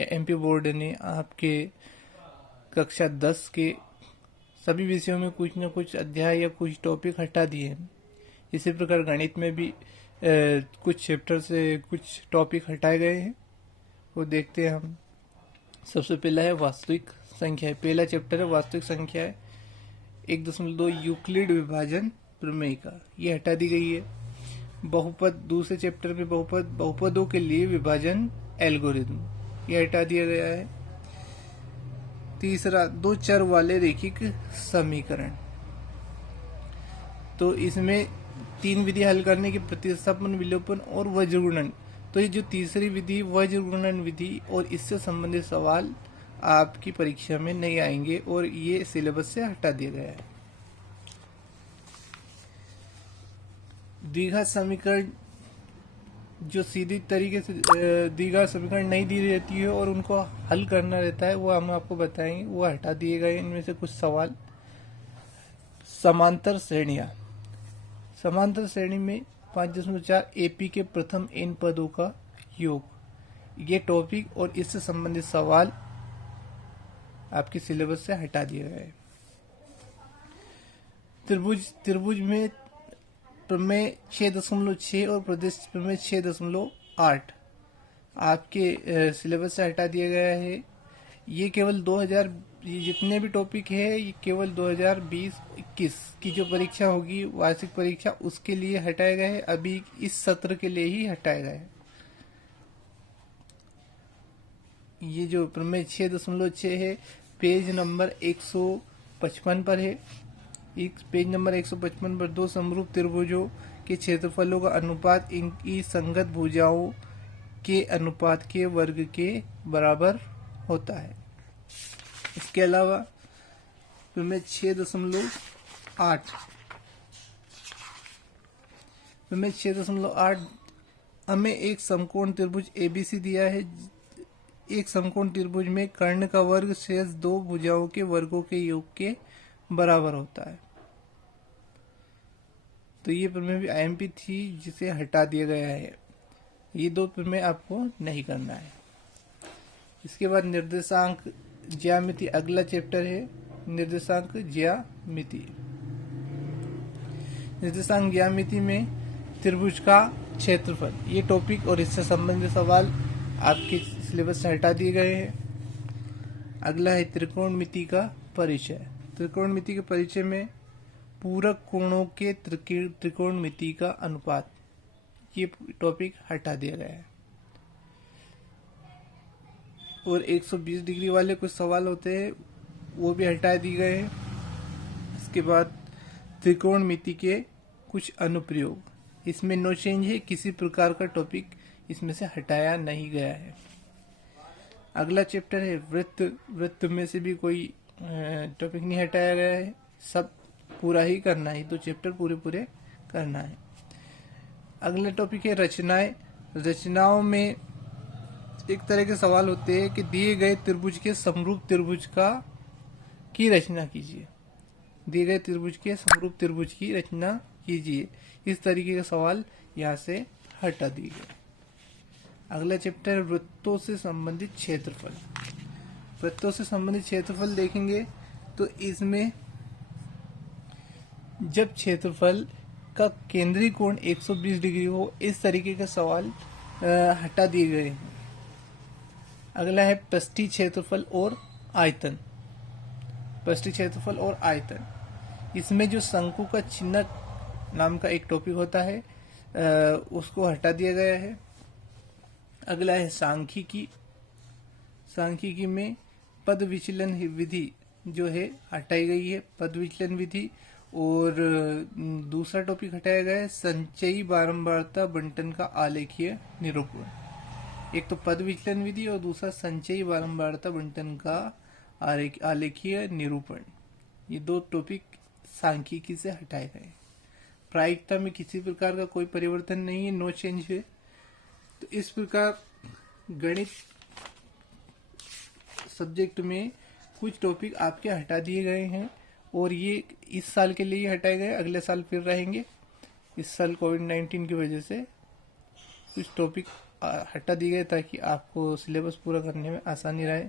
या MP board ने आपके कक्षा 10 के सभी विषयों में कुछ न कुछ अध्याय या कुछ टॉपिक हटा दिए हैं। इसी प्रकार गणित में भी कुछ चैप्टर से कुछ टॉपिक हटाए गए हैं, वो देखते हैं हम। सबसे पहला है वास्तविक संख्या। पहला चैप्टर है वास्तविक संख्या है। 1.2 यूक्लिड विभाजन प्रमेय का ये हटा दी गई है। बहुपद, दूसरे चैप्टर में बहुपदों के लिए विभाजन एल्गोरिथम, ये हटा दिया गया है। तीसरा, 2 चर वाले रैखिक समीकरण, तो इसमें 3 विधि हल करने की, प्रतिस्थापन, विलोपन और वज्रगुणन। तो ये जो तीसरी विधि वज्रगुणन विधि और इससे संबंधित सवाल आपकी परीक्षा में नहीं आएंगे और ये सिलेबस से हटा दिया गया है। द्विघात समीकरण, जो सीधी तरीके से द्विघात समीकरण नहीं दी रहती है और उनको हल करना रहता है, वो हम आपको बताएंगे, वो हटा दिए गए। इनमें से कुछ सवाल। समांतर श्रेणियां, समांतर श्रेणी में 5.4 एपी के प्रथम n पदों का योग, ये टॉपिक और इससे संबंधित सवाल आपके सिलेबस से हटा दिया गया है। त्रिभुज में प्रमेय 6.6 और प्रदेश प्रमेय 6.8 आपके सिलेबस से हटा दिया गया है। ये केवल 2000, जितने भी टॉपिक है ये केवल 2020-21 की जो परीक्षा होगी, वार्षिक परीक्षा, उसके लिए हटाए गए हैं। अभी इस सत्र के लिए ही हटाए गए हैं। ये जो प्रमेय 6.6 है, पेज नंबर 155 पर है। पेज नंबर 155 पर 2 समरूप त्रिभुजों के क्षेत्रफलों का अनुपात इनकी संगत भुजाओं के अनुपात के वर्ग के बराबर होता है। इसके अलावा प्रमेय 6.8 हमें एक समकोण त्रिभुज एबीसी दिया है। एक समकोण त्रिभुज में कर्ण का वर्ग शेष 2 भुजाओं के वर्गों के योग के बराबर होता है। तो ये प्रमेय भी आईएमपी थी, जिसे हटा दिया गया है। ये 2 प्रमेय आपको नहीं करना है। इसके बाद निर्देशांक ज्यामिति, अगला चैप्टर है निर्देशांक ज्यामिति। निर्देशांक ज्यामिति में त्रिभुज का क्षेत्रफल, ये टॉपिक और इससे संबंधित सवाल आपके सिलेबस से हटा दिए गए हैं। अगला है त्रिकोणमिति का परिचय। त्रिकोणमिति के परिचय में पूरक कोणों के त्रिकोणमिति का अनुपात, ये टॉपिक हटा दिया गया है। और 120 डिग्री वाले कुछ सवाल होते हैं, वो भी हटा दिए गए हैं। इसके बाद त्रिकोणमिति के कुछ अनुप्रयोग, इसमें नो चेंज है, किसी प्रकार का टॉपिक इसमें से हटाया नहीं गया है। अगला चैप्टर है वृत्त। वृत्त में से भी कोई टॉपिक नहीं हटाया गया है, सब पूरा ही करना है, तो चैप्टर पूरे करना है। अगला टॉपिक है रचनाएं। रचनाओं में एक तरह के सवाल होते हैं कि दिए गए त्रिभुज के समरूप त्रिभुज की रचना कीजिए। दिए गए त्रिभुज के समरूप त्रिभुज की रचना कीजिए। इस तरीके के सवाल यहाँ से हटा दिए गए। अगला चैप्टर है वृत्तों से संबंधित क्षेत्रफल। वृत्तों से संबंधित क्षेत्रफल देखेंगे तो इसमें जब क्षेत्रफल का केंद्रीय कोण 120 डिग्री हो, इस तरीके के सवाल हटा दिए गए हैं। अगला है पृष्ठीय क्षेत्रफल और आयतन। पृष्ठीय क्षेत्रफल और आयतन, इसमें जो शंकु का चिन्ह नाम का एक टॉपिक होता है, उसको हटा दिया गया है। अगला है सांख्यिकी। सांख्यिकी में पद विचलन विधि जो है हटाई गई है, पद विचलन विधि। और दूसरा टॉपिक हटाया गया है संचयी बारंबारता बंटन का आलेखीय निरूपण। एक तो पद विचलन विधि और दूसरा संचयी बारंबारता बंटन का आलेखीय निरूपण। ये 2 टॉपिक सांख्यिकी से हटाए गए। प्रायिकता में किसी प्रकार का कोई परिवर्तन नहीं है, नो चेंज है। तो इस प्रकार गणित सब्जेक्ट में कुछ टॉपिक आपके हटा दिए गए हैं और ये इस साल के लिए हटाए गए, अगले साल फिर रहेंगे। इस साल कोविड-19 की वजह से कुछ टॉपिक हटा दिए गए ताकि आपको सिलेबस पूरा करने में आसानी रहे।